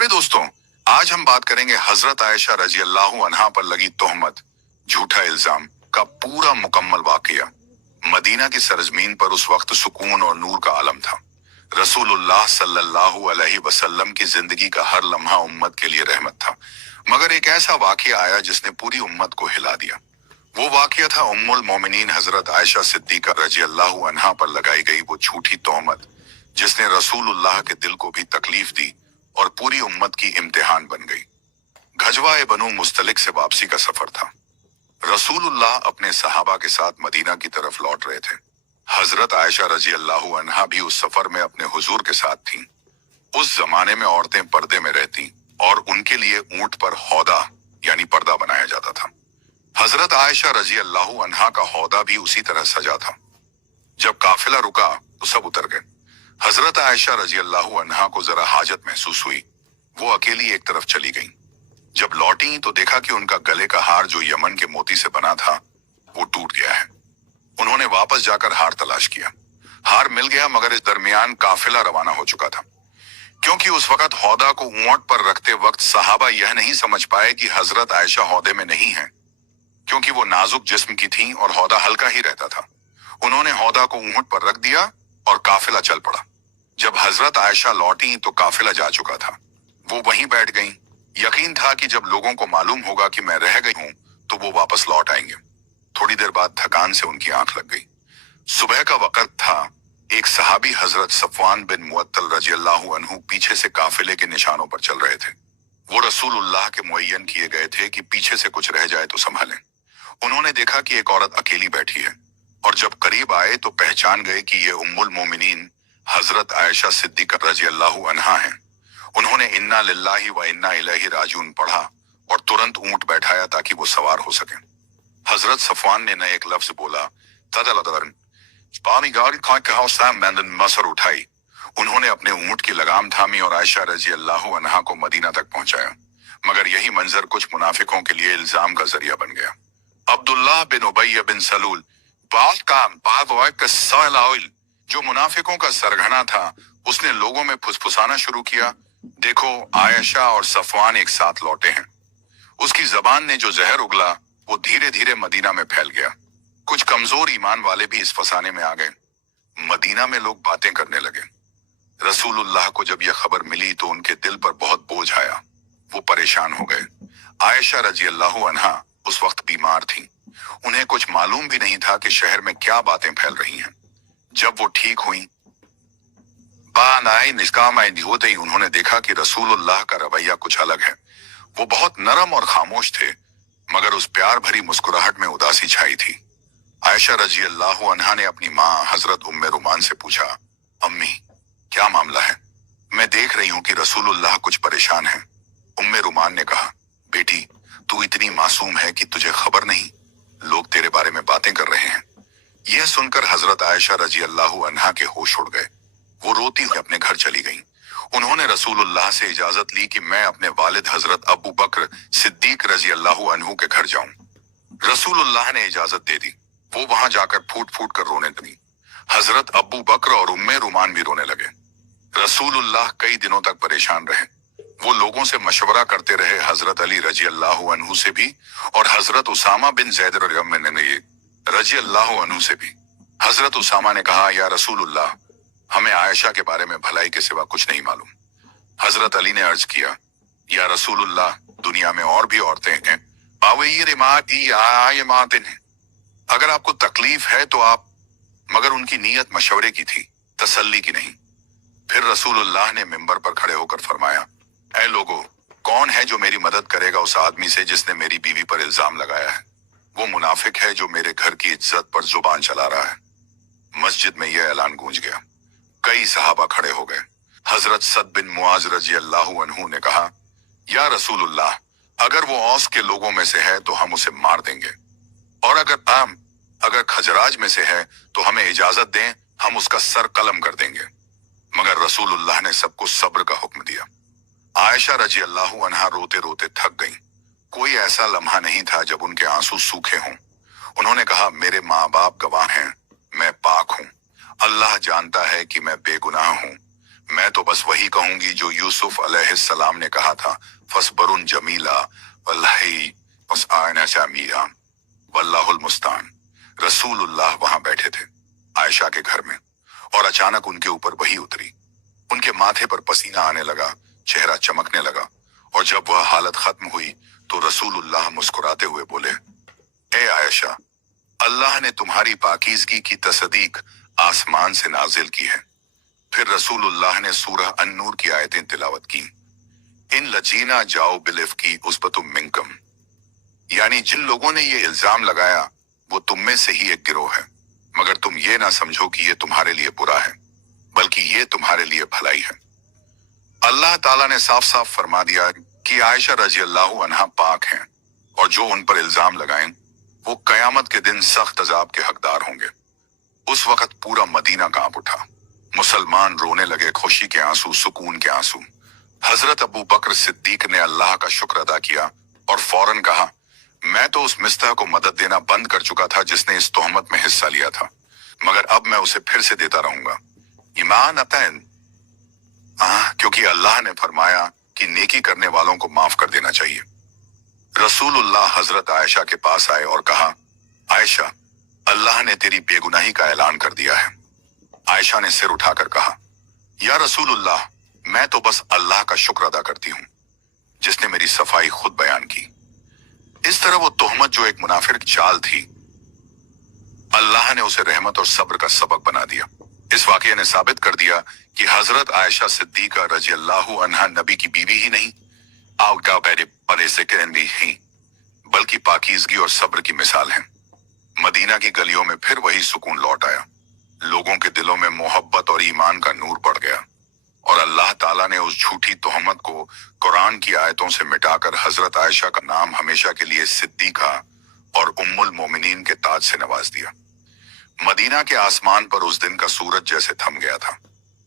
प्यारे दोस्तों, आज हम बात करेंगे हजरत आयशा रजी अल्लाह अन्हा पर लगी तोहमत, झूठा इल्जाम का पूरा मुकम्मल वाकया। मदीना की सरजमीन पर उस वक्त सुकून और नूर का आलम था। रसूलुल्लाह सल्लल्लाहु अलैहि वसल्लम की जिंदगी का हर लम्हा उम्मत के लिए रहमत था, मगर एक ऐसा वाकया आया जिसने पूरी उम्मत को हिला दिया। वो वाकया था उम्मुल मोमिनीन हजरत आयशा सिद्दीका रजी अल्लाह अन्हा पर लगाई गई वो झूठी तोहमत, जिसने रसूलुल्लाह के दिल को भी तकलीफ दी और पूरी उम्मत की इम्तिहान बन गई। गजवा-ए बनु मुस्तलिक से वापसी का सफर था। रसूलुल्लाह अपने सहाबा के साथ मदीना की तरफ लौट रहे थे। हजरत आयशा रजी अल्लाह अन्हा भी उस सफर में अपने हुजूर के साथ थीं। उस जमाने में औरतें पर्दे में रहती और उनके लिए ऊंट पर हौदा यानी पर्दा बनाया जाता था। हजरत आयशा रजी अल्लाह अन्हा का हौदा भी उसी तरह सजा था। जब काफिला रुका तो सब उतर गए। हजरत आयशा रजी अल्लाह अन्हा को जरा हाजत महसूस हुई। वो अकेली एक तरफ चली गईं। जब लौटी तो देखा कि उनका गले का हार जो यमन के मोती से बना था वो टूट गया है। उन्होंने वापस जाकर हार तलाश किया। हार मिल गया, मगर इस दरमियान काफिला रवाना हो चुका था। क्योंकि उस वक्त हौदा को ऊंट पर रखते वक्त सहाबा यह नहीं समझ पाए कि हजरत आयशा हौदे में नहीं है, क्योंकि वो नाजुक जिस्म की थीं और हौदा हल्का ही रहता था। उन्होंने हौदा को ऊंट पर रख दिया और काफिला चल पड़ा। जब हजरत आयशा लौटी तो काफिला जा चुका था। वो वहीं बैठ गईं। यकीन था कि जब लोगों को मालूम होगा कि मैं रह गई हूं तो वो वापस लौट आएंगे। थोड़ी देर बाद थकान से उनकी आंख लग गई। सुबह का वक्त था। एक सहाबी हजरत सफवान बिन मुअत्तल रजी अल्लाह अन्हु पीछे से काफिले के निशानों पर चल रहे थे। वो रसूलुल्लाह के मुअय्यन किए गए थे कि पीछे से कुछ रह जाए तो संभालें। उन्होंने देखा कि एक औरत अकेली बैठी है, और जब करीब आए तो पहचान गए कि ये उम्मुल मोमिनीन हजरत आयशा सिद्दीका रजी अल्लाह अन्हा हैं। उन्होंने इन्ना लिल्लाहि व इन्ना इलैहि राजिऊन पढ़ा और तुरंत ऊंट बैठाया ताकि वो सवार हो सके। हजरत सफवान ने न एक लफ्ज बोला। मसर उठाई। उन्होंने अपने ऊंट की लगाम थामी और आयशा रजी अल्लाह अन्हा को मदीना तक पहुंचाया, मगर यही मंजर कुछ मुनाफिकों के लिए इल्जाम का जरिया बन गया। अब्दुल्लाह बिन उबैय बिन सलूल जो मुनाफिकों का सरगना था, उसने लोगों में फुसफुसाना शुरू किया, देखो आयशा और सफवान एक साथ लौटे हैं। उसकी जबान ने जो जहर उगला वो धीरे धीरे मदीना में फैल गया। कुछ कमजोर ईमान वाले भी इस फसाने में आ गए। मदीना में लोग बातें करने लगे। रसूलुल्लाह को जब यह खबर मिली तो उनके दिल पर बहुत बोझ आया। वो परेशान हो गए। आयशा रजी अल्लाह अन्हा उस वक्त बीमार थी। उन्हें कुछ मालूम भी नहीं था कि शहर में क्या बातें फैल रही हैं। जब वो ठीक हुई होते ही उन्होंने देखा कि रसूलुल्लाह का रवैया कुछ अलग है। वो बहुत नरम और खामोश थे, मगर उस प्यार भरी मुस्कुराहट में उदासी छाई थी। आयशा रजी अल्लाह अन्हा ने अपनी माँ हजरत उम्मे रुमान से पूछा, अम्मी क्या मामला है? मैं देख रही हूँ कि रसूलुल्लाह कुछ परेशान हैं। उम्मे रुमान ने कहा, बेटी तू इतनी मासूम है कि तुझे खबर नहीं, लोग तेरे बारे में बातें कर रहे हैं। यह सुनकर हजरत आयशा रजी अल्लाह अन्हा के होश उड़ गए। वो रोती हुई अपने घर चली गईं। उन्होंने रसूलुल्लाह से इजाजत ली कि मैं अपने वालिद हजरत अबू बकर सिद्दीक रजी अल्लाह अन्हु के घर जाऊं। रसूलुल्लाह ने इजाजत दे दी। वो वहां जाकर फूट फूट कर रोने लगी। हजरत अबू बकर और उम्मे रुमान भी रोने लगे। रसूलुल्लाह कई दिनों तक परेशान रहे। वो लोगों से मशवरा करते रहे, हजरत अली रजी अल्लाह अन्हु से भी और हजरत उसामा बिन जैद रजी अल्लाह अन्हु से भी। हजरत उसामा ने कहा, या रसूलुल्लाह हमें आयशा के बारे में भलाई के सिवा कुछ नहीं मालूम। हजरत अली ने अर्ज किया, या रसूलुल्लाह दुनिया में और भी औरतें हैं, अगर आपको तकलीफ है तो आप, मगर उनकी नीयत मशवरे की थी, तसल्ली की नहीं। फिर रसूलुल्लाह ने मिंबर पर खड़े होकर फरमाया, ऐ लोगो, कौन है जो मेरी मदद करेगा उस आदमी से जिसने मेरी बीवी पर इल्जाम लगाया है? वो मुनाफिक है जो मेरे घर की इज्जत पर जुबान चला रहा है। मस्जिद में यह ऐलान गूंज गया। कई सहाबा खड़े हो गए। हजरत सद बिन मुआज रजी अल्लाह अन्हु ने कहा, या रसूलुल्लाह अगर वो औस के लोगों में से है तो हम उसे मार देंगे, और अगर खजराज में से है तो हमें इजाजत दें, हम उसका सर कलम कर देंगे। मगर रसूलुल्लाह ने सबको सब्र का हुक्म दिया। आयशा रजी अल्लाह अन्हा रोते रोते थक गईं। कोई ऐसा लम्हा नहीं था जब उनके आंसू सूखे हों। उन्होंने कहा, मेरे माँ बाप गवाह हैं, मैं पाक हूं। अल्लाह जानता है कि मैं बेगुनाह हूं। मैं तो बस वही कहूंगी जो यूसुफ अलैहिस्सलाम ने कहा था, फसबरुन जमीला वल्लाही उसआना शामिया वल्लाहुल मुस्तान। रसूलुल्लाह वहां बैठे थे आयशा के घर में, और अचानक उनके ऊपर वही उतरी। उनके माथे पर पसीना आने लगा, चेहरा चमकने लगा, और जब वह हालत खत्म हुई तो रसूलुल्लाह मुस्कुराते हुए बोले, ए आयशा, अल्लाह ने तुम्हारी पाकीज़गी की तस्दीक आसमान से नाजिल की है। फिर रसूलुल्लाह ने सूरह अन-नूर की आयतें तिलावत की। इन लजीना जाओ बिलिफ की उसबतुम मिनकम, यानी जिन लोगों ने ये इल्जाम लगाया वो तुम में से ही एक गिरोह है, मगर तुम ये ना समझो कि ये तुम्हारे लिए बुरा है, बल्कि ये तुम्हारे लिए भलाई है। अल्लाह ताला ने साफ साफ फरमा दिया कि आयशा रजी अल्लाह अन्हा पाक हैं, और जो उन पर इल्जाम लगाएं वो कयामत के दिन सख्त अजाब के हकदार होंगे। उस वक्त पूरा मदीना कांप उठा। मुसलमान रोने लगे, खुशी के आंसू, सुकून के आंसू। हजरत अबू बकर सिद्दीक ने अल्लाह का शुक्र अदा किया और फौरन कहा, मैं तो उस मिस्तह को मदद देना बंद कर चुका था जिसने इस तोहमत में हिस्सा लिया था, मगर अब मैं उसे फिर से देता रहूंगा। ईमान अतैन, क्योंकि अल्लाह ने फरमाया कि नेकी करने वालों को माफ कर देना चाहिए। रसूलुल्लाह हजरत आयशा के पास आए और कहा, आयशा, अल्लाह ने तेरी बेगुनाही का ऐलान कर दिया है। आयशा ने सिर उठाकर कहा, या रसूलुल्लाह, मैं तो बस अल्लाह का शुक्र अदा करती हूँ जिसने मेरी सफाई खुद बयान की। इस तरह वो तोहमत जो एक मुनाफिक चाल थी, अल्लाह ने उसे रहमत और सब्र का सबक बना दिया। इस वाकये ने साबित कर दिया कि हजरत आयशा सिद्दीका रजी अल्लाह अन्हा नबी की बीवी ही नहीं, आउगा परे से भी ही, बल्कि पाकीज़गी और सब्र की मिसाल है। मदीना की गलियों में फिर वही सुकून लौट आया। लोगों के दिलों में मोहब्बत और ईमान का नूर बढ़ गया, और अल्लाह ताला ने उस झूठी तोहमत को कुरान की आयतों से मिटाकर हजरत आयशा का नाम हमेशा के लिए सिद्दीका और उम्मुल मोमिनीन के ताज से नवाज दिया। मदीना के आसमान पर उस दिन का सूरज जैसे थम गया था।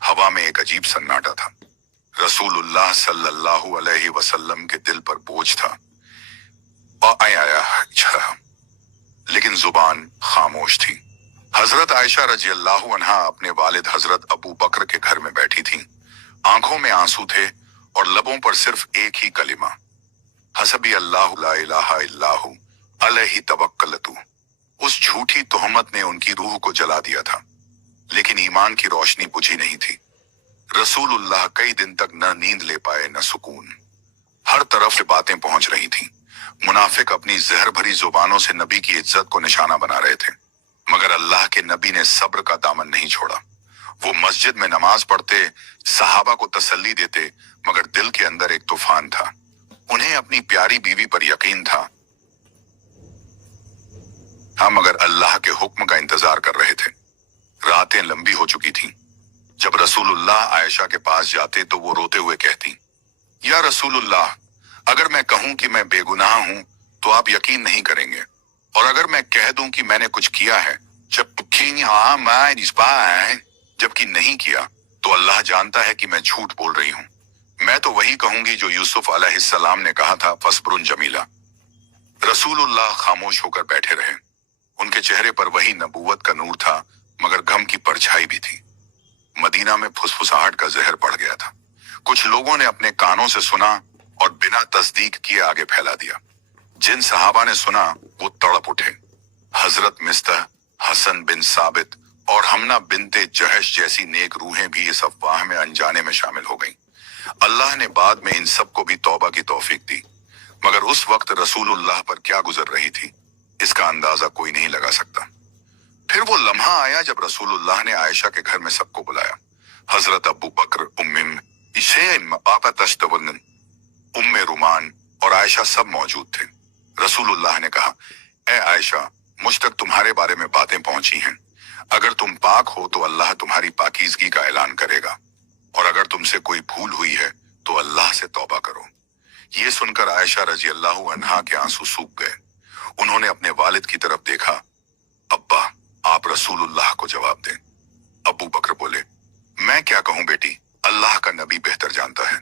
हवा में एक अजीब सन्नाटा था। रसूलुल्लाह सल्लल्लाहु अलैहि वसल्लम के दिल पर बोझ था और आया, लेकिन जुबान खामोश थी। हजरत आयशा रजी अल्लाह अन्हा अपने वालिद हजरत अबू बकर के घर में बैठी थीं। आंखों में आंसू थे और लबों पर सिर्फ एक ही कलिमा, हसबी अल्लाहु ला इलाहा इल्लाहु अलैहि तवक्कलतु। उस झूठी तोहमत ने उनकी रूह को जला दिया था, लेकिन ईमान की रोशनी बुझी नहीं थी। रसूलुल्लाह कई दिन तक न नींद ले पाए न सुकून। हर तरफ से बातें पहुंच रही थीं। मुनाफिक अपनी जहर भरी जुबानों से नबी की इज्जत को निशाना बना रहे थे, मगर अल्लाह के नबी ने सब्र का दामन नहीं छोड़ा। वो मस्जिद में नमाज पढ़ते, सहाबा को तसल्ली देते, मगर दिल के अंदर एक तूफान था। उन्हें अपनी प्यारी बीवी पर यकीन था, हम मगर अल्लाह के हुक्म का इंतजार कर रहे थे। रातें लंबी हो चुकी थीं। जब रसूलुल्लाह आयशा के पास जाते तो वो रोते हुए कहती, या रसूलुल्लाह, अगर मैं कहूं कि मैं बेगुनाह हूं तो आप यकीन नहीं करेंगे, और अगर मैं कह दूं कि मैंने कुछ किया है जबकि नहीं किया, तो अल्लाह जानता है कि मैं झूठ बोल रही हूं। मैं तो वही कहूंगी जो यूसुफ अलैहिस्सलाम ने कहा था, फसबरुन जमीला। रसूलुल्लाह खामोश होकर बैठे रहे। उनके चेहरे पर वही नबूवत का नूर था, मगर गम की परछाई भी थी। मदीना में फुसफुसाहट का जहर पड़ गया था। कुछ लोगों ने अपने कानों से सुना और बिना तस्दीक किए आगे फैला दिया। जिन सहाबा ने सुना वो तड़प उठे। हजरत मिस्तह, हसन बिन साबित और हमना बिनते जहश जैसी नेक रूहें भी इस अफवाह में अनजाने में शामिल हो गईं। अल्लाह ने बाद में इन सबको भी तौबा की तौफीक दी, मगर उस वक्त रसूलुल्लाह पर क्या गुजर रही थी, इसका अंदाजा कोई नहीं लगा सकता। फिर वो लम्हा आया जब रसूलुल्लाह ने आयशा के घर में सबको बुलाया। हजरत अबू बकर, उम्मे रुमान और आयशा सब मौजूद थे। रसूलुल्लाह ने कहा, ए आयशा, मुझ तक तुम्हारे बारे में बातें पहुंची हैं। अगर तुम पाक हो तो अल्लाह तुम्हारी पाकीज़गी का ऐलान करेगा, और अगर तुमसे कोई भूल हुई है तो अल्लाह से तौबा करो। ये सुनकर आयशा रजी अल्लाह अन्हा के आंसू सूख गए। उन्होंने अपने वालिद की तरफ देखा। अब्बा, आप रसूलुल्लाह को जवाब दें। अबू बकर बोले, मैं क्या कहूं बेटी, अल्लाह का नबी बेहतर जानता है।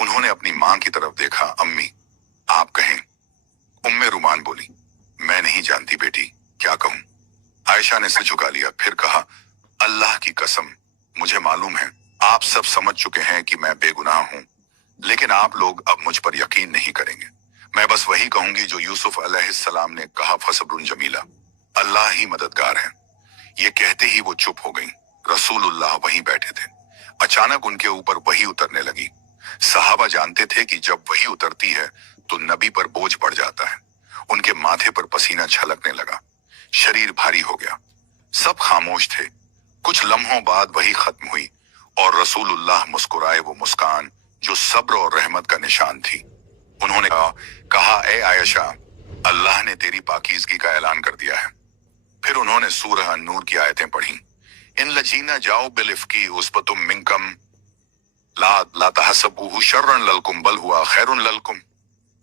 उन्होंने अपनी मां की तरफ देखा। अम्मी, आप कहें। उम्मे रुमान बोली, मैं नहीं जानती बेटी, क्या कहूं। आयशा ने सिर झुका लिया, फिर कहा, अल्लाह की कसम, मुझे मालूम है आप सब समझ चुके हैं कि मैं बेगुनाह हूं, लेकिन आप लोग अब मुझ पर यकीन नहीं करेंगे। मैं बस वही कहूंगी जो यूसुफ अलैहिस्सलाम ने कहा, फसब्रुन जमीला, अल्लाह ही मददगार है। ये कहते ही वो चुप हो गई। रसूलुल्लाह वहीं बैठे थे। अचानक उनके ऊपर वही उतरने लगी। सहाबा जानते थे कि जब वही उतरती है तो नबी पर बोझ पड़ जाता है। उनके माथे पर पसीना छलकने लगा, शरीर भारी हो गया। सब खामोश थे। कुछ लम्हों बाद वही खत्म हुई और रसूलुल्लाह मुस्कुराए, वो मुस्कान जो सब्र और रहमत का निशान थी। उन्होंने कहा, ए आयशा, अल्लाह ने तेरी पाकीज़गी का ऐलान कर दिया है। फिर उन्होंने सूरह अन-नूर की आयतें पढ़ी। इन लजीना जाओ बिलिफ्की उस्बतुम मिनकम ला ला तहसबूहु शर्रन ललकुम बल हुआ खैरुन ललकुम,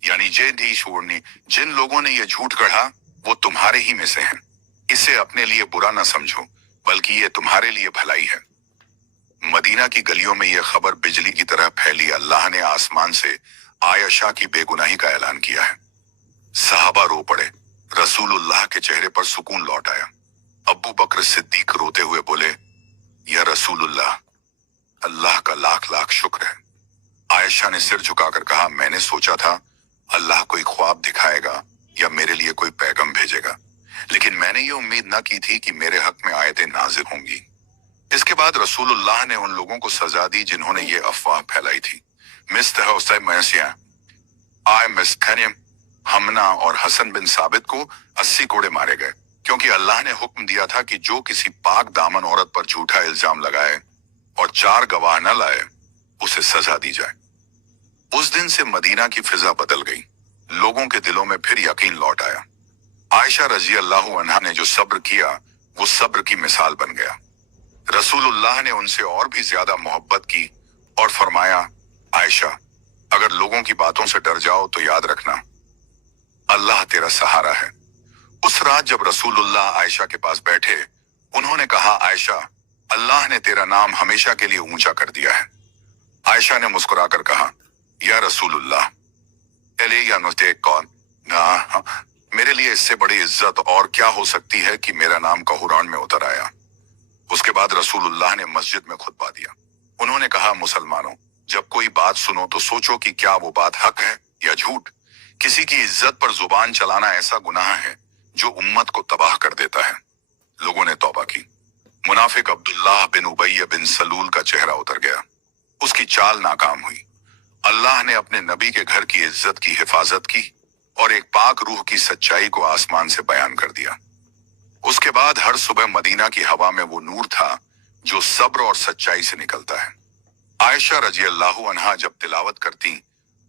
यानी जिन लोगों ने ये झूठ गढ़ा वो तुम्हारे ही में से हैं। इसे अपने लिए बुरा न समझो, बल्कि ये तुम्हारे लिए भलाई है। मदीना की गलियों में यह खबर बिजली की तरह फैली। अल्लाह ने आसमान से आयशा की बेगुनाही का ऐलान किया है। सहाबा रो पड़े। रसूलुल्लाह के चेहरे पर सुकून लौट आया। अब्बू बकर सिद्दीक रोते हुए बोले, या रसूलुल्लाह, अल्लाह का लाख लाख शुक्र है। आयशा ने सिर झुकाकर कहा, मैंने सोचा था अल्लाह कोई ख्वाब दिखाएगा या मेरे लिए कोई पैगाम भेजेगा, लेकिन मैंने ये उम्मीद न की थी कि मेरे हक में आयतें नाजिल होंगी। इसके बाद रसूलुल्लाह ने उन लोगों को सजा दी जिन्होंने ये अफवाह फैलाई थी। हमना और हसन बिन साबित को 80 कोड़े मारे गए, क्योंकि अल्लाह ने हुक्म दिया था कि जो किसी पाक दामन औरत पर झूठा इल्जाम लगाए और 4 गवाह न लाए, उसे सजा दी जाए। उस दिन से मदीना की फिजा बदल गई। लोगों के दिलों में फिर यकीन लौट आया। आयशा रजी अल्लाह अन्हा ने जो सब्र किया वो सब्र की मिसाल बन गया। रसूलुल्लाह ने उनसे और भी ज्यादा मोहब्बत की और फरमाया, आयशा, अगर लोगों की बातों से डर जाओ तो याद रखना, अल्लाह तेरा सहारा है। उस रात जब रसूलुल्लाह आयशा के पास बैठे, उन्होंने कहा, आयशा, अल्लाह ने तेरा नाम हमेशा के लिए ऊंचा कर दिया है। आयशा ने मुस्कुराकर कहा, या रसूलुल्लाह, या नुते कौन ना, मेरे लिए इससे बड़ी इज्जत और क्या हो सकती है कि मेरा नाम कुरान में उतर आया। उसके बाद रसूलुल्लाह ने मस्जिद में खुतबा दिया। उन्होंने कहा, मुसलमानों, जब कोई बात सुनो तो सोचो कि क्या वो बात हक है या झूठ। किसी की इज्जत पर जुबान चलाना ऐसा गुनाह है जो उम्मत को तबाह कर देता है। लोगों ने तौबा की। मुनाफिक अब्दुल्लाह बिन उबैय बिन सलूल का चेहरा उतर गया। उसकी चाल नाकाम हुई। अल्लाह ने अपने नबी के घर की इज्जत की हिफाजत की और एक पाक रूह की सच्चाई को आसमान से बयान कर दिया। उसके बाद हर सुबह मदीना की हवा में वो नूर था जो सब्र और सच्चाई से निकलता है। आयशा रजी अल्लाह अन्हा जब तिलावत करती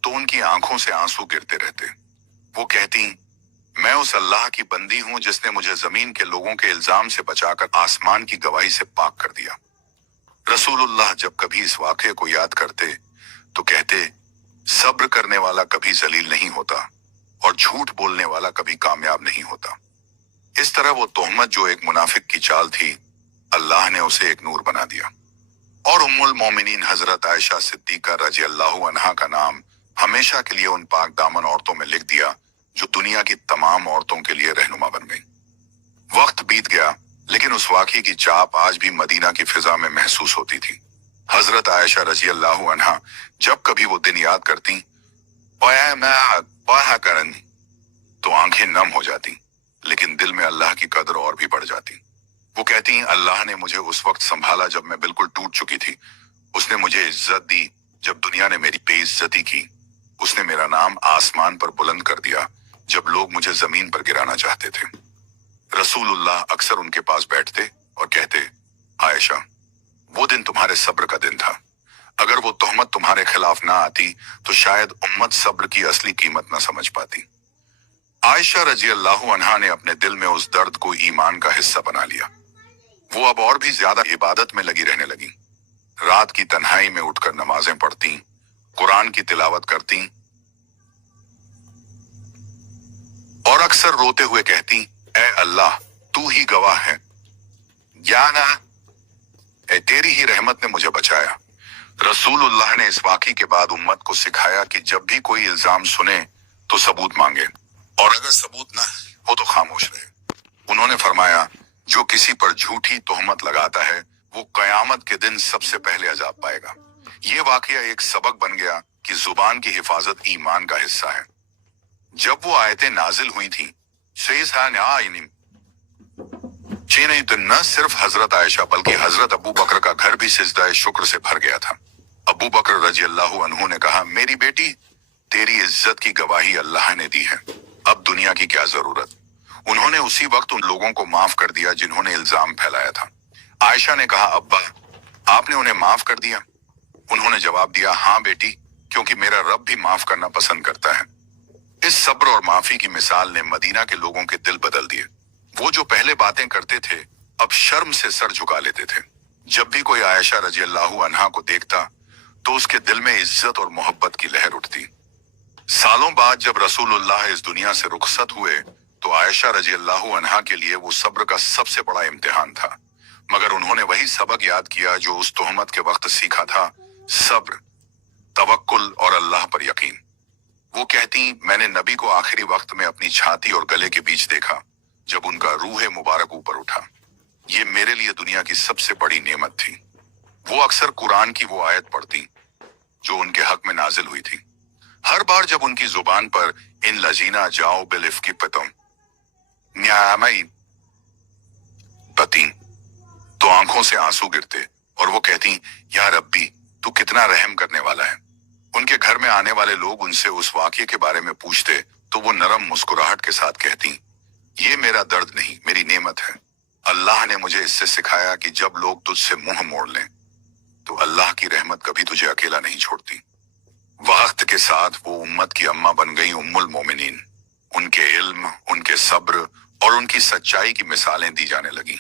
तो उनकी आंखों से आंसू गिरते रहते। वो कहती, मैं उस अल्लाह की बंदी हूं जिसने मुझे जमीन के लोगों के इल्जाम से बचाकर आसमान की गवाही से पाक कर दिया। रसूलुल्लाह जब कभी इस वाक़े को याद करते तो कहते, सब्र करने वाला कभी जलील नहीं होता और झूठ बोलने वाला कभी कामयाब नहीं होता। इस तरह वो तोहमत जो एक मुनाफिक की चाल थी, अल्लाह ने उसे एक नूर बना दिया और उम्मुल मोमिनीन हजरत आयशा सिद्दीका रजी अल्लाह अन्हा का नाम हमेशा के लिए उन पाक दामन औरतों में लिख दिया जो दुनिया की तमाम औरतों के लिए रहनुमा बन गई। वक्त बीत गया, लेकिन उस वाक़े की चाप आज भी मदीना की फिजा में महसूस होती थी। हजरत आयशा रजी अल्लाह अन्हा जब कभी वो दिन याद करती तो आंखें नम हो जाती, लेकिन दिल में अल्लाह की कदर और भी बढ़ जाती। वो कहती, अल्लाह ने मुझे उस वक्त संभाला जब मैं बिल्कुल टूट चुकी थी। उसने मुझे इज्जत दी जब दुनिया ने मेरी बेइज्जती की। उसने मेरा नाम आसमान पर बुलंद कर दिया जब लोग मुझे जमीन पर गिराना चाहते थे। रसूलुल्लाह अक्सर उनके पास बैठते और कहते, आयशा, वो दिन तुम्हारे सब्र का दिन था। अगर वो तोहमत तुम्हारे खिलाफ ना आती तो शायद उम्मत सब्र की असली कीमत ना समझ पाती। आयशा रजी अल्लाह अन्हा ने अपने दिल में उस दर्द को ईमान का हिस्सा बना लिया। वो अब और भी ज्यादा इबादत में लगी रहने लगी। रात की तन्हाई में उठकर नमाजें पढ़ती, कुरान की तिलावत करती और अक्सर रोते हुए कहती, ए अल्लाह, तू ही गवाह है, या ना, ए तेरी ही रहमत ने मुझे बचाया। रसूलुल्लाह ने इस वाक़े के बाद उम्मत को सिखाया कि जब भी कोई इल्जाम सुने तो सबूत मांगे और अगर सबूत ना हो तो खामोश रहे। उन्होंने फरमाया, जो किसी पर झूठी तोहमत लगाता है वो कयामत के दिन सबसे पहले अजाब पाएगा। ये वाकया एक सबक बन गया कि जुबान की हिफाजत ईमान का हिस्सा है। जब वो आयतें नाजिल हुई थी, नहीं तो न सिर्फ हजरत आयशा बल्कि हजरत अबू बकर का घर भी सिजदा शुक्र से भर गया था। अबू बकर रजी अल्लाह अन्हु ने कहा, मेरी बेटी, तेरी इज्जत की गवाही अल्लाह ने दी है, अब दुनिया की क्या जरूरत। उन्होंने उसी वक्त उन लोगों को माफ कर दिया जिन्होंने इल्जाम फैलाया था। आयशा ने कहा, अब्बा, आपने उन्हें माफ कर दिया? उन्होंने जवाब दिया, हाँ बेटी, क्योंकि मेरा रब भी माफ करना पसंद करता है। इस सब्र और माफी की मिसाल ने मदीना के लोगों के दिल बदल दिए। वो जो पहले बातें करते थे, अब शर्म से सर झुका लेते थे। जब भी कोई आयशा रजी अल्लाह अन्हा को देखता तो उसके दिल में इज्जत और मोहब्बत की लहर उठती। सालों बाद जब रसूलुल्लाह इस दुनिया से रुखसत हुए तो आयशा रजी अल्लाह अन्हा के लिए वो सब्र का सबसे बड़ा इम्तिहान था। मगर उन्होंने वही सबक याद किया जो उस तोहमत के वक्त सीखा था, सब्र, तवक्कुल और अल्लाह पर यकीन। वो कहती, मैंने नबी को आखिरी वक्त में अपनी छाती और गले के बीच देखा जब उनका रूह मुबारक ऊपर उठा। ये मेरे लिए दुनिया की सबसे बड़ी नेमत थी। वो अक्सर कुरान की वो आयत पढ़ती जो उनके हक में नाजिल हुई थी। हर बार जब उनकी जुबान पर इन लजीना जाओ बिलिफ की पतम न्यामई पति तो आंखों से आंसू गिरते और वो कहती, या रब्बी, तू कितना रहम करने वाला है। उनके घर में आने वाले लोग उनसे उस वाकये के बारे में पूछते तो वो नरम मुस्कुराहट के साथ कहती, ये मेरा दर्द नहीं, मेरी नेमत है। अल्लाह ने मुझे इससे सिखाया कि जब लोग तुझसे मुंह मोड़ लें तो अल्लाह की रहमत कभी तुझे अकेला नहीं छोड़ती। वक्त के साथ वो उम्मत की अम्मा बन गई उम्मुल मोमिनीन। उनके इल्म, उनके सब्र और उनकी सच्चाई की मिसालें दी जाने लगी।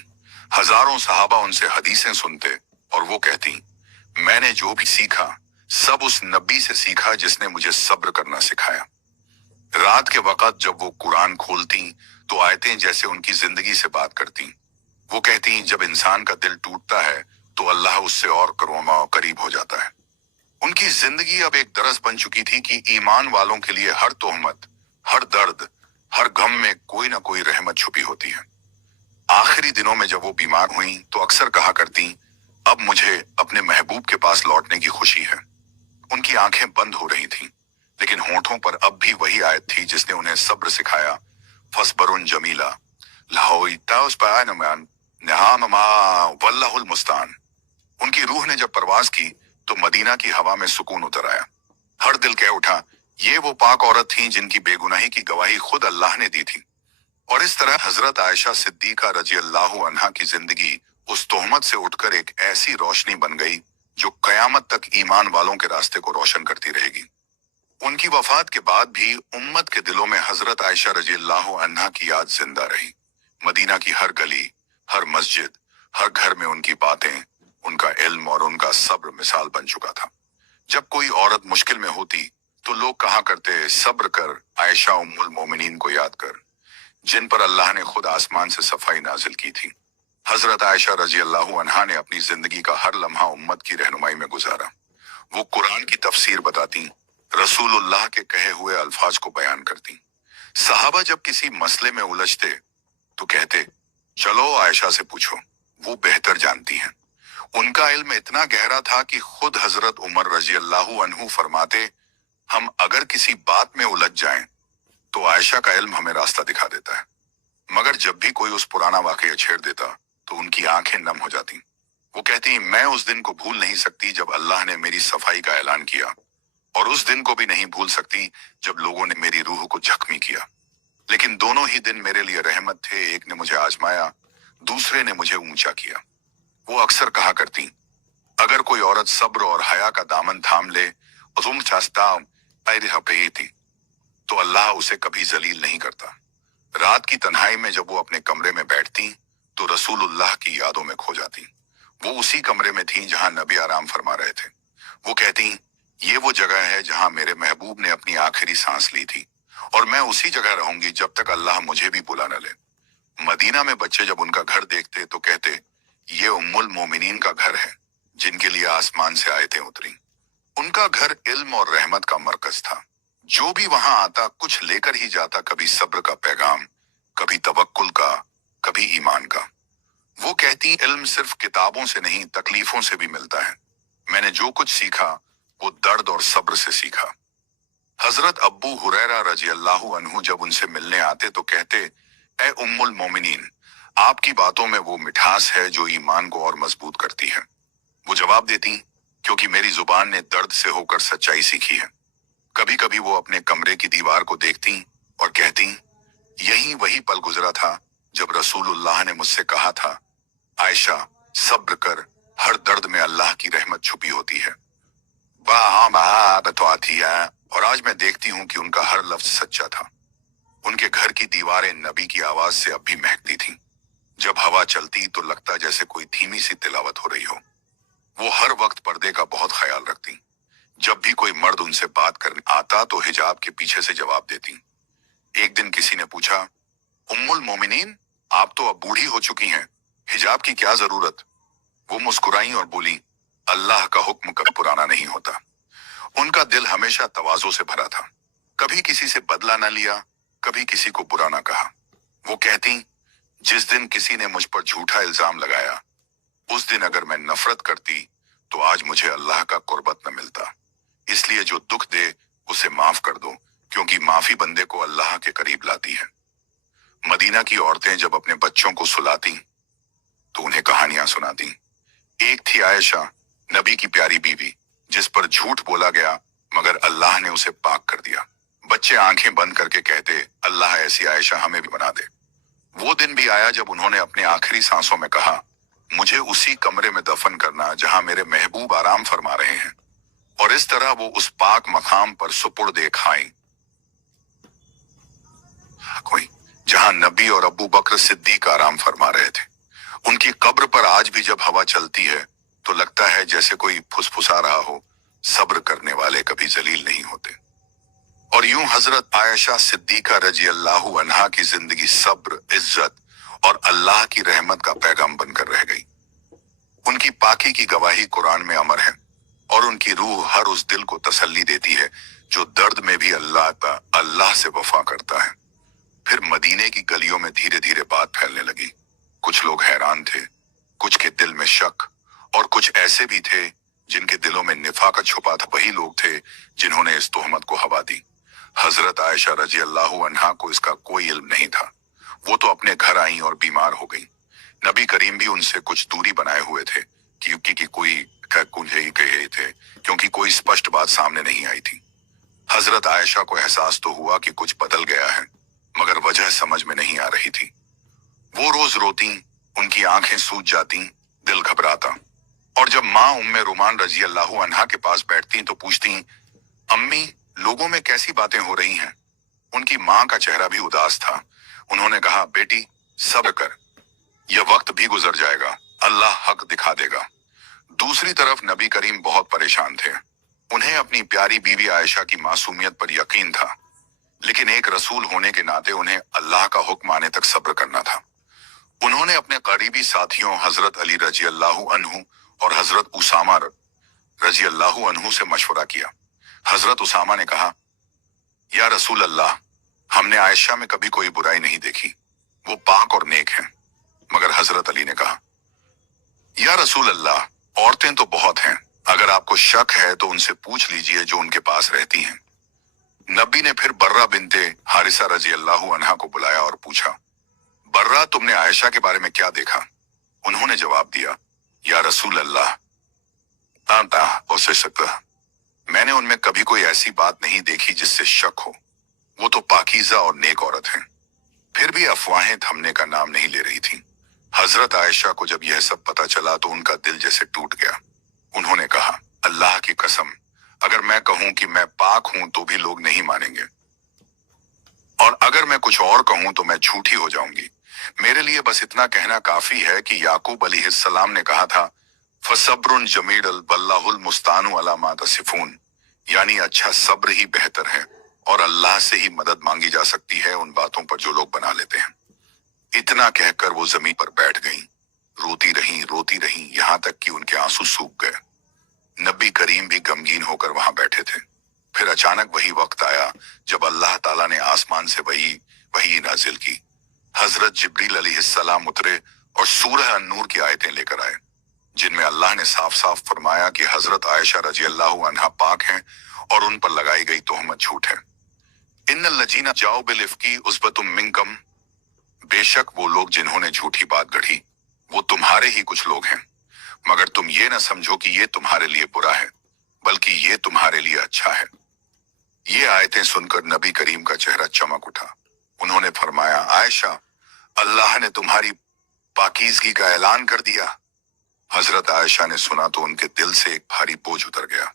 हजारों सहाबा उनसे हदीसें सुनते और वो कहती, मैंने जो भी सीखा सब उस नबी से सीखा जिसने मुझे सब्र करना सिखाया। रात के वक्त जब वो कुरान खोलती तो आयतें जैसे उनकी जिंदगी से बात करती। वो कहती, जब इंसान का दिल टूटता है तो अल्लाह उससे और करीब हो जाता है। उनकी जिंदगी अब एक दरस बन चुकी थी कि ईमान वालों के लिए हर तोहमत, हर दर्द, हर गम में कोई ना कोई रहमत छुपी होती है। आखिरी दिनों में जब वो बीमार हुई तो अक्सर कहा करती, अब मुझे अपने महबूब के पास लौटने की खुशी है। उनकी आंखें बंद हो रही थीं, लेकिन होठों पर अब भी वही आयत थी जिसने उन्हें सब्र सिखाया, फसबरुन जमीला वल्लाहुल मुस्तान। उनकी रूह ने जब परवाज की तो मदीना की हवा में सुकून उतर आया। हर दिल कह उठा, ये वो पाक औरत थी जिनकी बेगुनाही की गवाही खुद अल्लाह ने दी थी। और इस तरह हजरत आयशा सिद्दीका रजी अल्लाह अन्हा की जिंदगी उस तोहमत से उठकर एक ऐसी रोशनी बन गई जो कयामत तक ईमान वालों के रास्ते को रोशन करती रहेगी। उनकी वफात के बाद भी उम्मत के दिलों में हजरत आयशा रजी अल्लाह अन्हा की याद जिंदा रही। मदीना की हर गली, हर मस्जिद, हर घर में उनकी बातें, उनका इल्म और उनका सब्र मिसाल बन चुका था। जब कोई औरत मुश्किल में होती तो लोग कहा करते, सब्र कर, आयशा उम्मुल मोमिनीन को याद कर, जिन पर अल्लाह ने खुद आसमान से सफाई नाजिल की थी। हजरत आयशा रजी अल्लाह अन्हा ने अपनी जिंदगी का हर लम्हा उम्मत की रहनुमाई में गुजारा। वो कुरान की तफसीर बताती, रसूलुल्लाह के कहे हुए अल्फाज को बयान करती। सहाबा जब किसी मसले में उलझते तो कहते, चलो आयशा से पूछो, वो बेहतर जानती हैं। उनका इल्म इतना गहरा था कि खुद हजरत उमर रजी अल्लाह अन्हु फरमाते, हम अगर किसी बात में उलझ जाएं तो आयशा का इल्म हमें रास्ता दिखा देता है। मगर जब भी कोई उस पुराना वाकया छेड़ देता तो उनकी आंखें नम हो जाती। वो कहती, मैं उस दिन को भूल नहीं सकती जब अल्लाह ने मेरी सफाई का ऐलान किया, और उस दिन को भी नहीं भूल सकती जब लोगों ने मेरी रूह को जख्मी किया। लेकिन दोनों ही दिन मेरे लिए रहमत थे, एक ने मुझे आजमाया, दूसरे ने मुझे ऊंचा किया। वो अक्सर कहा करती, अगर कोई औरत सब्र और हया का दामन थाम ले तो अल्लाह उसे कभी जलील नहीं करता। रात की तन्हाई में जब वो अपने कमरे में बैठती तो रसूलुल्लाह की यादों में खो जाती। वो उसी कमरे में थी जहां नबी आराम फरमा रहे थे। वो कहती, ये वो जगह है जहां मेरे महबूब ने अपनी आखिरी सांस ली थी, और मैं उसी जगह रहूंगी जब तक अल्लाह मुझे भी बुला न ले। मदीना में बच्चे जब उनका घर देखते तो कहते, ये उम्मुल मोमिनीन का घर है जिनके लिए आसमान से आयतें उतरी। उनका घर इल्म और रहमत का मरकज था। जो भी वहां आता कुछ लेकर ही जाता, कभी सब्र का पैगाम, कभी तवक्कुल का, कभी ईमान का। वो कहती, इल्म सिर्फ किताबों से नहीं तकलीफों से भी मिलता है। मैंने जो कुछ सीखा वो दर्द और सब्र से सीखा। हजरत अब्बू हुरैरा रजी अल्लाहु अन्हु जब उनसे मिलने आते तो कहते, ए उम्मुल मोमिनीन, आपकी बातों में वो मिठास है जो ईमान को और मजबूत करती है। वो जवाब देती, क्योंकि मेरी जुबान ने दर्द से होकर सच्चाई सीखी है। कभी कभी वो अपने कमरे की दीवार को देखती और कहती, यही वही पल गुजरा था जब रसूलुल्लाह ने मुझसे कहा था, आयशा सब्र कर, हर दर्द में अल्लाह की रहमत छुपी होती है। तो आती है। और आज मैं देखती हूँ कि उनका हर लफ्ज सच्चा था। उनके घर की दीवारें नबी की आवाज से अब भी महकती थीं। जब हवा चलती तो लगता जैसे कोई धीमी सी तिलावत हो रही हो। वो हर वक्त पर्दे का बहुत ख्याल रखती। जब भी कोई मर्द उनसे बात करने आता तो हिजाब के पीछे से जवाब देती। एक दिन किसी ने पूछा, उम्मुल मोमिनीन, आप तो अब बूढ़ी हो चुकी हैं, हिजाब की क्या जरूरत? वो मुस्कुराई और बोली, अल्लाह का हुक्म कभी पुराना नहीं होता। उनका दिल हमेशा तवाज़ो से भरा था। कभी किसी से बदला न लिया, कभी किसी को बुरा ना कहा। वो कहती, जिस दिन किसी ने मुझ पर झूठा इल्जाम लगाया, उस दिन अगर मैं नफरत करती तो आज मुझे अल्लाह का कुर्बत न मिलता। इसलिए जो दुख दे उसे माफ कर दो, क्योंकि माफी बंदे को अल्लाह के करीब लाती है। मदीना की औरतें जब अपने बच्चों को सुलाती तो उन्हें कहानियां सुनाती। एक थी आयशा, नबी की प्यारी बीवी, जिस पर झूठ बोला गया मगर अल्लाह ने उसे पाक कर दिया। बच्चे आंखें बंद करके कहते, अल्लाह ऐसी आयशा हमें भी बना दे। वो दिन भी आया जब उन्होंने अपने आखिरी सांसों में कहा, मुझे उसी कमरे में दफन करना जहां मेरे महबूब आराम फरमा रहे हैं। और इस तरह वो उस पाक मकाम पर सुपुर्द खाई कोई, जहां नबी और अबू बकर सिद्दीक आराम फरमा रहे थे। उनकी कब्र पर आज भी जब हवा चलती है तो लगता है जैसे कोई फुसफुसा रहा हो, सब्र करने वाले कभी जलील नहीं होते। और यूं हजरत आयशा सिद्दीका रजी अल्लाहु अन्हा की जिंदगी सब्र, इज्जत और अल्लाह की रहमत का पैगाम बनकर रह गई। उनकी पाकी की गवाही कुरान में अमर है और उनकी रूह हर उस दिल को तसल्ली देती है जो दर्द में भी अल्लाह से वफा करता है। फिर मदीने की गलियों में धीरे धीरे बात फैलने लगी। कुछ लोग हैरान थे, कुछ के दिल में शक, और कुछ ऐसे भी थे जिनके दिलों में निफाकत छुपा था। वही लोग थे जिन्होंने इस तोहमत को हवा दी। हजरत आयशा रजी अल्लाहु अन्हा को इसका कोई इल्म नहीं था। वो तो अपने घर आई और बीमार हो गई। नबी करीम भी उनसे कुछ दूरी बनाए हुए थे क्योंकि कोई स्पष्ट बात सामने नहीं आई थी। हजरत आयशा को एहसास तो हुआ कि कुछ बदल गया है, मगर वजह समझ में नहीं आ रही थी। वो रोज रोती, उनकी आंखें सूज जाती, दिल घबराता। और जब माँ उम्मे रुमान रजी अल्लाहु अन्हा के पास बैठती तो पूछती, अम्मी, लोगों में कैसी बातें हो रही हैं? उनकी माँ का चेहरा भी उदास था। उन्होंने कहा, बेटी सब्र कर, यह वक्त भी गुजर जाएगा, अल्लाह हक दिखा देगा। दूसरी तरफ नबी करीम बहुत परेशान थे। उन्हें अपनी प्यारी बीवी आयशा की मासूमियत पर यकीन था, लेकिन एक रसूल होने के नाते उन्हें अल्लाह का हुक्म आने तक सब्र करना था। उन्होंने अपने करीबी साथियों हजरत अली रजी अल्लाहु अन्हु और हजरत उसामा रजी अल्लाहु अन्हु से मशवरा किया। हजरत उसामा ने कहा, या रसूल अल्लाह, हमने आयशा में कभी कोई बुराई नहीं देखी, वो पाक और नेक हैं। मगर हजरत अली ने कहा, या रसूल अल्लाह, औरतें तो बहुत हैं, अगर आपको शक है तो उनसे पूछ लीजिए जो उनके पास रहती हैं। नबी ने फिर बर्रा बिनते हारिसा रजी अल्लाहु अन्हा को बुलाया और पूछा, बर्रा, तुमने आयशा के बारे में क्या देखा? उन्होंने जवाब दिया, या रसूल अल्लाह, मैंने उनमें कभी कोई ऐसी बात नहीं देखी जिससे शक हो। वो तो पाकीज़ा और नेक औरत हैं। फिर भी अफवाहें थमने का नाम नहीं ले रही थी। हजरत आयशा को जब यह सब पता चला तो उनका दिल जैसे टूट गया। उन्होंने कहा, अल्लाह की कसम, अगर मैं कहूं कि मैं पाक हूं तो भी लोग नहीं मानेंगे, और अगर मैं कुछ और कहूं तो मैं झूठी हो जाऊंगी। मेरे लिए बस इतना कहना काफी है कि याकूब अलैहिस्सलाम ने कहा था, फसब्रुन जमील बल्लाहुल मुस्तानु अला मा तसिफून, यानी अच्छा सब्र ही बेहतर है और अल्लाह से ही मदद मांगी जा सकती है उन बातों पर जो लोग बना लेते हैं। इतना कहकर वो जमीन पर बैठ गईं, रोती रहीं, यहां तक कि उनके आंसू सूख गए। नबी करीम भी गमगीन होकर वहां बैठे थे। फिर अचानक वही वक्त आया जब अल्लाह ताला ने आसमान से वही नाजिल की। हजरत जिब्रील अलैहिस्सलाम उतरे और सूरह अन-नूर की आयतें लेकर आए, जिनमें अल्लाह ने साफ साफ फरमाया कि हजरत आयशा रजी अल्लाह अन्हा पाक हैं और उन पर लगाई गई तोहमत झूठ है। इन्नल लजीना जाओ बिल इफ्की उस्बतुम मिनकम, बेशक वो लोग जिन्होंने झूठी बात गढ़ी वो तुम्हारे ही कुछ लोग हैं, मगर तुम ये न समझो कि ये तुम्हारे लिए बुरा है, बल्कि ये तुम्हारे लिए अच्छा है। ये आयतें सुनकर नबी करीम का चेहरा चमक उठा। उन्होंने फरमाया, आयशा, अल्लाह ने तुम्हारी पाकीज़गी का ऐलान कर दिया। हजरत आयशा ने सुना तो उनके दिल से एक भारी बोझ उतर गया।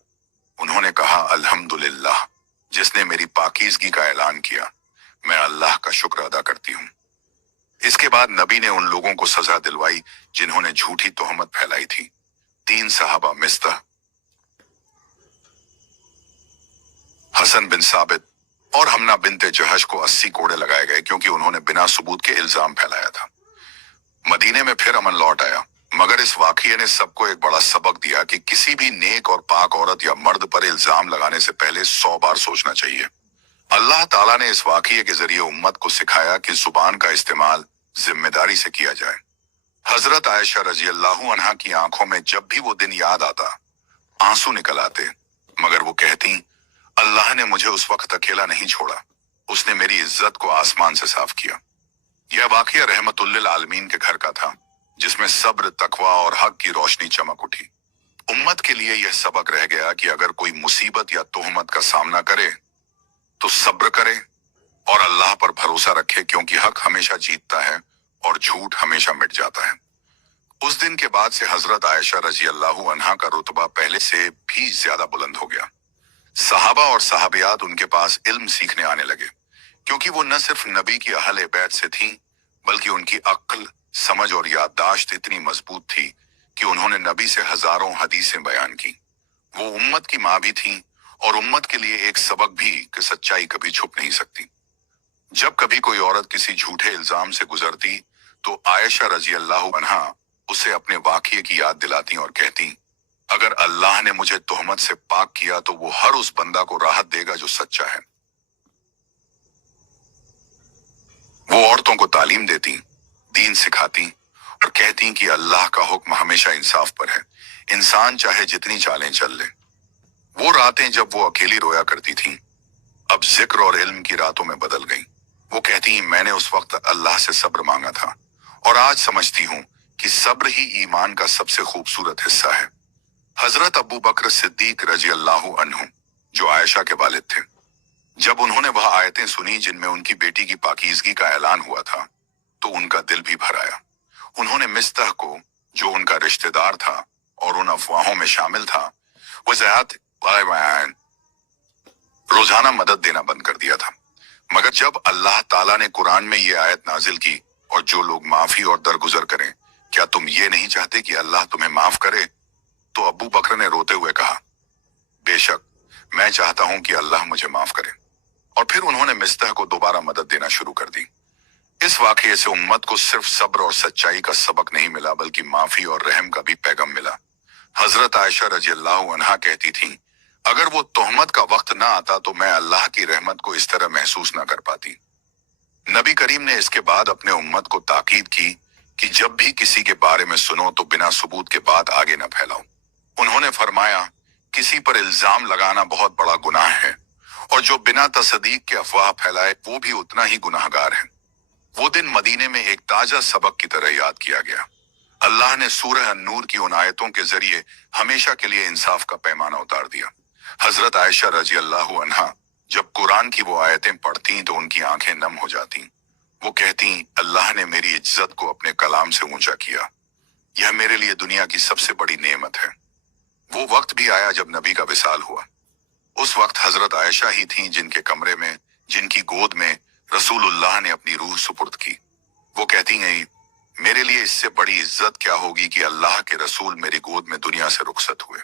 उन्होंने कहा, अल्हम्दुलिल्लाह, जिसने मेरी पाकीज़गी का ऐलान किया, मैं अल्लाह का शुक्र अदा करती हूँ। इसके बाद नबी ने उन लोगों को सजा दिलवाई जिन्होंने झूठी तोहमत फैलाई थी। 3 सहाबा मिस्तह, हसन बिन साबित और हमना बिनते जहश को 80 कोड़े लगाए गए क्योंकि उन्होंने बिना सबूत के इल्जाम फैलाया था। मदीने में फिर अमन लौट आया, मगर इस वाकये ने सबको एक बड़ा सबक दिया कि किसी भी नेक और पाक औरत या मर्द पर इल्जाम लगाने से पहले 100 बार सोचना चाहिए। अल्लाह ताला ने इस वाकये के जरिए उम्मत को सिखाया कि जुबान का इस्तेमाल जिम्मेदारी से किया जाए। हजरत आयशा रजी अल्लाह अन्हा की आंखों में जब भी वो दिन याद आता आंसू निकल आते, मगर वो कहती, अल्लाह ने मुझे उस वक्त अकेला नहीं छोड़ा, उसने मेरी इज्जत को आसमान से साफ किया। यह वाकया रहमतुल्लिल आलमीन के घर का था, जिसमें सब्र, तकवा और हक की रोशनी चमक उठी। उम्मत के लिए यह सबक रह गया कि अगर कोई मुसीबत या तोहमत का सामना करे तो सब्र करे और अल्लाह पर भरोसा रखे, क्योंकि हक हमेशा जीतता है और झूठ हमेशा मिट जाता है। उस दिन के बाद से हजरत आयशा रजी अल्लाह अन्हा का रुतबा पहले से भी ज्यादा बुलंद हो गया। सहाबा और सहाबियात उनके पास इल्म सीखने आने लगे, क्योंकि वो न सिर्फ नबी की अहले बैत से थीं, बल्कि उनकी अक्ल, समझ और याददाश्त इतनी मजबूत थी कि उन्होंने नबी से हजारों हदीसें बयान की। वो उम्मत की माँ भी थीं और उम्मत के लिए एक सबक भी कि सच्चाई कभी छुप नहीं सकती। जब कभी कोई औरत किसी झूठे इल्जाम से गुजरती तो आयशा रजी अल्लाह अन्हा उसे अपने वाकये की याद दिलाती और कहती, अगर अल्लाह ने मुझे तोहमत से पाक किया तो वो हर उस बंदा को राहत देगा जो सच्चा है। वो औरतों को तालीम देती, दीन सिखाती और कहती कि अल्लाह का हुक्म हमेशा इंसाफ पर है, इंसान चाहे जितनी चालें चल ले। वो रातें जब वो अकेली रोया करती थीं, अब जिक्र और इल्म की रातों में बदल गईं। वो कहती, मैंने उस वक्त अल्लाह से सब्र मांगा था और आज समझती हूँ कि सब्र ही ईमान का सबसे खूबसूरत हिस्सा है। हजरत अबू बकर सिद्दीक रजी अल्लाह अन्हु, जो आयशा के वालिद थे, जब उन्होंने वह आयतें सुनी जिनमें उनकी बेटी की पाकीज़गी का ऐलान हुआ था, तो उनका दिल भी भर आया। उन्होंने मिस्तह को, जो उनका रिश्तेदार था और उन अफवाहों में शामिल था, वज़ाहत रोजाना मदद देना बंद कर दिया था। मगर जब अल्लाह ताला ने कुरान में ये आयत नाजिल की, और जो लोग माफी और दरगुजर करें, क्या तुम ये नहीं चाहते कि अल्लाह तुम्हें माफ करे? तो अबू बकर ने रोते हुए कहा, बेशक मैं चाहता हूं कि अल्लाह मुझे माफ करे। और फिर उन्होंने मिस्तह को दोबारा मदद देना शुरू कर दी। इस वाकये से उम्मत को सिर्फ सब्र और सच्चाई का सबक नहीं मिला, बल्कि माफी और रहम का भी पैगाम मिला। हजरत आयशा रजी अल्लाह अन्हा कहती थी, अगर वो तोहमत का वक्त ना आता तो मैं अल्लाह की रहमत को इस तरह महसूस ना कर पाती। नबी करीम ने इसके बाद अपने उम्मत को ताकीद की कि जब भी किसी के बारे में सुनो तो बिना सबूत के बात आगे न फैलाओ। उन्होंने फरमाया, किसी पर इल्जाम लगाना बहुत बड़ा गुनाह है और जो बिना तसदीक के अफवाह फैलाए वो भी उतना ही गुनाहगार है। वो दिन मदीने में एक ताजा सबक की तरह याद किया गया। अल्लाह ने सूरह अन-नूर की उन आयतों के जरिए हमेशा के लिए इंसाफ का पैमाना उतार दिया। हजरत आयशा रजी अल्लाह अन्हा जब कुरान की वो आयतें पढ़ती तो उनकी आंखें नम हो जाती। वो कहती, अल्लाह ने मेरी इज्जत को अपने कलाम से ऊंचा किया, यह मेरे लिए दुनिया की सबसे बड़ी नेमत है। वो वक्त भी आया जब नबी का विसाल हुआ। उस वक्त हजरत आयशा ही थीं जिनके कमरे में, जिनकी गोद में रसूलुल्लाह ने अपनी रूह सुपुर्द की। वो कहती गई, मेरे लिए इससे बड़ी इज्जत क्या होगी कि अल्लाह के रसूल मेरी गोद में दुनिया से रुखसत हुए।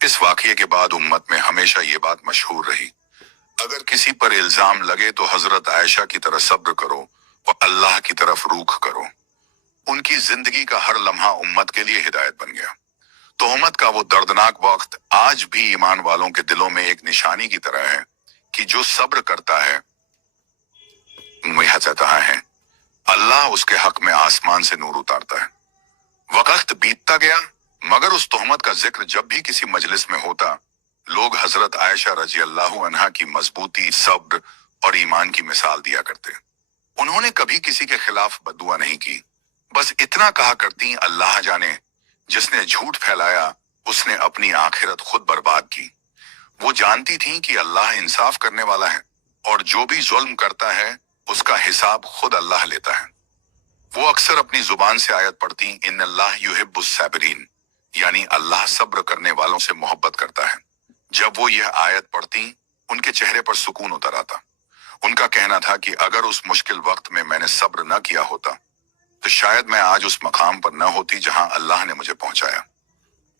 इस वाकये के बाद उम्मत में हमेशा ये बात मशहूर रही, अगर किसी पर इल्जाम लगे तो हजरत आयशा की तरह सब्र करो और अल्लाह की तरफ रूख करो। उनकी जिंदगी का हर लम्हा उम्मत के लिए हिदायत बन गया। तोहमत का वो दर्दनाक वक्त आज भी ईमान वालों के दिलों में एक निशानी की तरह है कि जो सब्र करता है वह जाता है, अल्लाह उसके हक में आसमान से नूर उतारता है। वक्त बीतता गया, मगर उस तोहमत का जिक्र जब भी किसी मजलिस में होता, लोग हजरत आयशा रजी अल्लाह अन्हा की मजबूती, सब्र और ईमान की मिसाल दिया करते। उन्होंने कभी किसी के खिलाफ बददुआ नहीं की, बस इतना कहा करती, अल्लाह जाने, जिसने झूठ फैलाया उसने अपनी आखिरत खुद बर्बाद की। वो जानती थीं कि अल्लाह इंसाफ करने वाला है और जो भी जुल्म करता है उसका हिसाब खुद अल्लाह लेता है। वो अक्सर अपनी जुबान से आयत पढ़ती, इन्नल्लाह युहिब्बुस साबिरीन, यानी अल्लाह सब्र करने वालों से मोहब्बत करता है। जब वो यह आयत पढ़ती, उनके चेहरे पर सुकून उतर आता। उनका कहना था कि अगर उस मुश्किल वक्त में मैंने सब्र न किया होता तो शायद मैं आज उस मकाम पर न होती जहां अल्लाह ने मुझे पहुंचाया।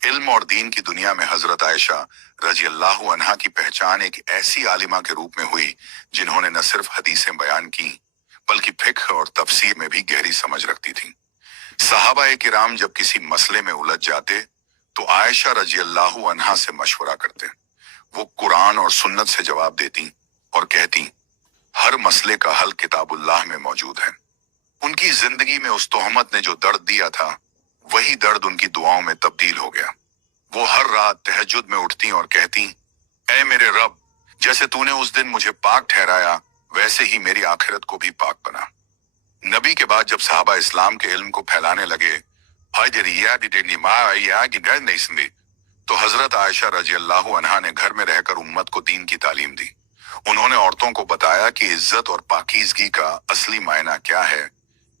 इल्म और दीन की दुनिया में हजरत आयशा रजी अल्लाह अन्हा की पहचान एक ऐसी आलिमा के रूप में हुई जिन्होंने न सिर्फ हदीसें बयान की बल्कि फिक्र और तफसीर में भी गहरी समझ रखती थी। सहाबा किराम जब किसी मसले में उलझ जाते तो आयशा रजी अल्लाह अन्हा से मशवरा करते। वो कुरान और सुन्नत से जवाब देती और कहती, हर मसले का हल किताबुल्लाह में मौजूद है। उनकी जिंदगी में उस तोहमत ने जो दर्द दिया था, वही दर्द उनकी दुआओं में तब्दील हो गया। वो हर रात तहज्जुद में उठती और कहती, ऐ मेरे रब, जैसे तूने उस दिन मुझे पाक ठहराया वैसे ही मेरी आखिरत को भी पाक बना। नबी के बाद जब साहबा इस्लाम के इल्म को फैलाने लगे, तो हजरत आयशा रजी अल्लाह अन्हा ने घर में रहकर उम्मत को दीन की तालीम दी। उन्होंने औरतों को बताया कि इज्जत और पाकीज़गी का असली मायना क्या है,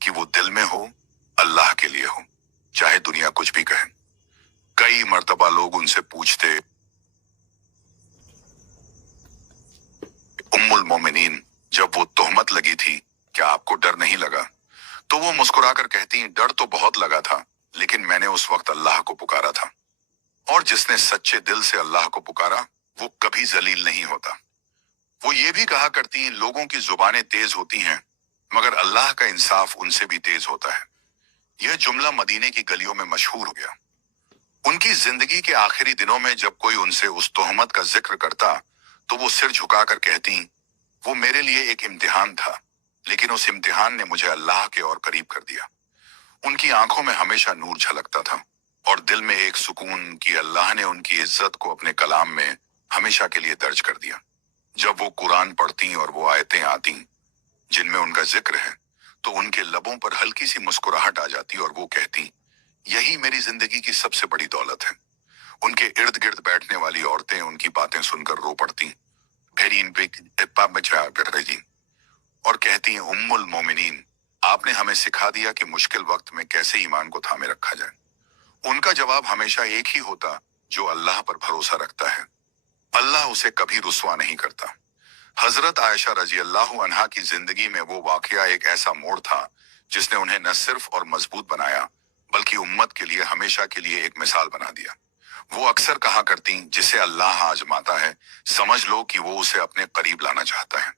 कि वो दिल में हो, अल्लाह के लिए हो, चाहे दुनिया कुछ भी कहे। कई मर्तबा लोग उनसे पूछते, उम्मुल मोमिनीन, जब वो तोहमत लगी थी क्या आपको डर नहीं लगा? तो वो मुस्कुराकर कहती, डर तो बहुत लगा था, लेकिन मैंने उस वक्त अल्लाह को पुकारा था, और जिसने सच्चे दिल से अल्लाह को पुकारा वो कभी जलील नहीं होता। वो ये भी कहा करती, लोगों की जुबानें तेज होती हैं मगर अल्लाह का इंसाफ उनसे भी तेज होता है। यह जुमला मदीने की गलियों में मशहूर हो गया। उनकी जिंदगी के आखिरी दिनों में जब कोई उनसे उस तोहमत का जिक्र करता तो वो सिर झुकाकर कहती, वो मेरे लिए एक इम्तिहान था, लेकिन उस इम्तिहान ने मुझे अल्लाह के और करीब कर दिया। उनकी आंखों में हमेशा नूर झलकता था और दिल में एक सुकून कि अल्लाह ने उनकी इज्जत को अपने कलाम में हमेशा के लिए दर्ज कर दिया। जब वो कुरान पढ़ती और वो आयतें आती जिनमें उनका जिक्र है, तो उनके लबों पर हल्की सी मुस्कुराहट आ जाती और वो कहती, यही मेरी जिंदगी की सबसे बड़ी दौलत है। उनके इर्द गिर्द बैठने वाली औरतें उनकी बातें सुनकर रो पड़ती, फिर इन पे कर रही और कहती हैं, उम्मुल मोमिनीन, आपने हमें सिखा दिया कि मुश्किल वक्त में कैसे ईमान को थामे रखा जाए। उनका जवाब हमेशा एक ही होता, जो अल्लाह पर भरोसा रखता है अल्लाह उसे कभी रुस्वा नहीं करता। हजरत आयशा रजी अल्लाह अन्हा की जिंदगी में वो वाकया एक ऐसा मोड़ था जिसने उन्हें न सिर्फ और मजबूत बनाया बल्कि उम्मत के लिए हमेशा के लिए एक मिसाल बना दिया। वो अक्सर कहा करती, जिसे अल्लाह आजमाता है समझ लो कि वो उसे अपने करीब लाना चाहता है।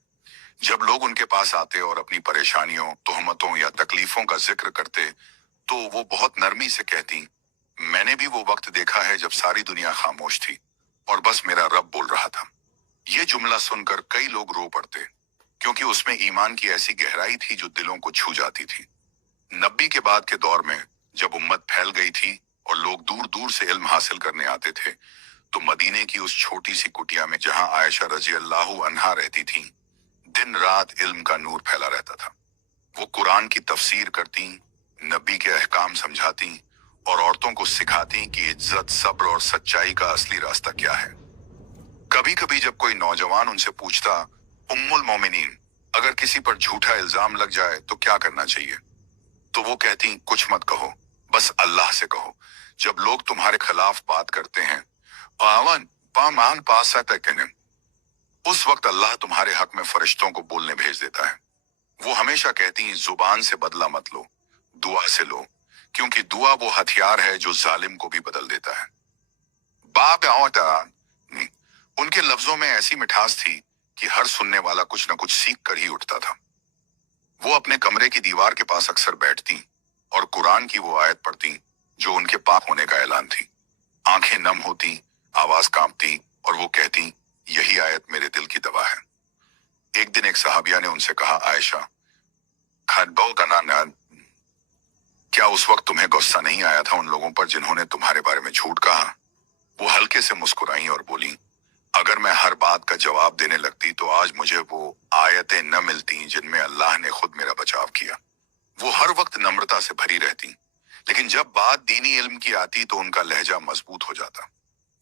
जब लोग उनके पास आते और अपनी परेशानियों, तोहमतों या तकलीफों का जिक्र करते तो वो बहुत नरमी से कहती, मैंने भी वो वक्त देखा है जब सारी दुनिया खामोश थी और बस मेरा रब बोल रहा था। ये जुमला सुनकर कई लोग रो पड़ते, क्योंकि उसमें ईमान की ऐसी गहराई थी जो दिलों को छू जाती थी। नबी के बाद के दौर में जब उम्मत फैल गई थी और लोग दूर दूर से इल्म हासिल करने आते थे, तो मदीने की उस छोटी सी कुटिया में जहां आयशा रजी अल्लाह अन्हा रहती थी, दिन रात इल्म का नूर फैला रहता था। वो कुरान की तफसीर करती, नबी के अहकाम समझाती और औरतों को सिखाती कि इज्जत, सब्र और सच्चाई का असली रास्ता क्या है। कभी कभी जब कोई नौजवान उनसे पूछता, उम्मुल मोमिनीन, अगर किसी पर झूठा इल्जाम लग जाए तो क्या करना चाहिए, तो वो कहती, कुछ मत कहो, बस अल्लाह से कहो। जब लोग तुम्हारे खिलाफ बात करते हैं, आवन पामान पास उस वक्त अल्लाह तुम्हारे हक में फरिश्तों को बोलने भेज देता है। वो हमेशा कहती, जुबान से बदला मत लो, दुआ से लो, क्योंकि दुआ वो हथियार है जो जालिम को भी बदल देता है। बाप उनके लफ्जों में ऐसी मिठास थी कि हर सुनने वाला कुछ न कुछ सीख कर ही उठता था। वो अपने कमरे की दीवार के पास अक्सर बैठती और कुरान की वो आयत पढ़ती जो उनके पाक होने का ऐलान थी। आंखें नम होती, आवाज कांपती और वो कहती, यही आयत मेरे दिल की दवा है। एक दिन एक सहाबिया ने उनसे कहा, आयशा, हदों का ना क्या उस वक्त तुम्हें गुस्सा नहीं आया था उन लोगों पर जिन्होंने तुम्हारे बारे में झूठ कहा? वो हल्के से मुस्कुराई और बोली, अगर मैं हर बात का जवाब देने लगती तो आज मुझे वो आयतें न मिलती जिनमें अल्लाह ने खुद मेरा बचाव किया। वो हर वक्त नम्रता से भरी रहती, लेकिन जब बात दीनी इल्म की आती तो उनका लहजा मजबूत हो जाता।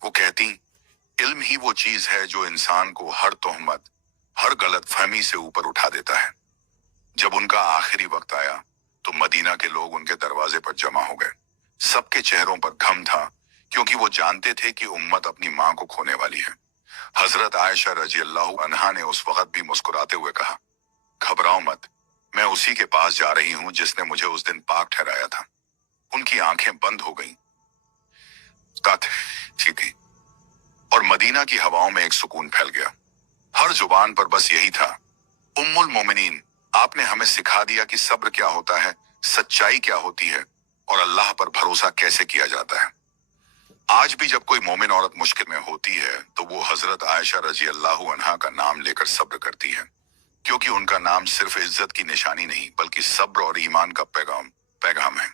वो कहती, इल्म ही वो चीज है जो इंसान को हर तोहमत, हर गलत फहमी से ऊपर उठा देता है। जब उनका आखिरी वक्त आया तो मदीना के लोग उनके दरवाजे पर जमा हो गए। सबके चेहरों पर गम था, क्योंकि वो जानते थे कि उम्मत अपनी मां को खोने वाली है। हजरत आयशा रजी अल्लाह अन्हा ने उस वक्त भी मुस्कुराते हुए कहा, घबराओ मत, मैं उसी के पास जा रही हूं जिसने मुझे उस दिन पाक ठहराया था। उनकी आंखें बंद हो गईं, ठीक थी, और मदीना की हवाओं में एक सुकून फैल गया। हर जुबान पर बस यही था, उम्मुल मोमिनीन, आपने हमें सिखा दिया कि सब्र क्या होता है, सच्चाई क्या होती है, और अल्लाह पर भरोसा कैसे किया जाता है। आज भी जब कोई मोमिन औरत मुश्किल में होती है तो वो हजरत आयशा रजी अल्लाह अन्हा का नाम लेकर सब्र करती है, क्योंकि उनका नाम सिर्फ इज्जत की निशानी नहीं बल्कि सब्र और ईमान का पैगाम है।